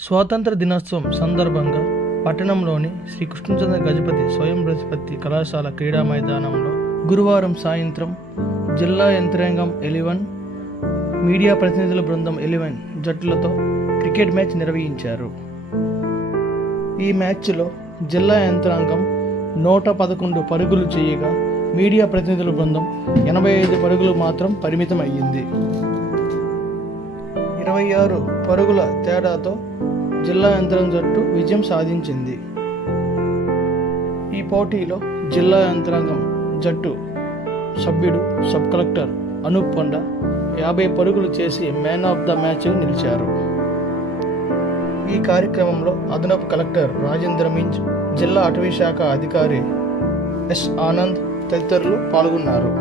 స్వాతంత్ర దినోత్సవం సందర్భంగా పట్టణంలోని శ్రీ కృష్ణచంద్ర గజపతి స్వయం ప్రతిపత్తి కళాశాల క్రీడా మైదానంలో గురువారం సాయంత్రం జిల్లా యంత్రాంగం 11 మీడియా ప్రతినిధుల బృందం 11 జట్టులతో క్రికెట్ మ్యాచ్ నిర్వహించారు. ఈ మ్యాచ్లో జిల్లా యంత్రాంగం 111 పరుగులు చేయగా మీడియా ప్రతినిధుల బృందం 85 పరుగులు మాత్రం పరిమితం అయ్యింది. 26 పరుగుల తేడాతో జిల్లా యంత్రాంగం జట్టు విజయం సాధించింది. ఈ పోటీలో జిల్లా యంత్రాంగం జట్టు సభ్యుడు సబ్ కలెక్టర్ అనూప్ కొండ 50 పరుగులు చేసి మ్యాన్ ఆఫ్ ద మ్యాచ్ నిలిచారు. ఈ కార్యక్రమంలో అదనపు కలెక్టర్ రాజేంద్ర మింజ్, జిల్లా అటవీ శాఖ అధికారి ఎస్ ఆనంద్ తదితరులు పాల్గొన్నారు.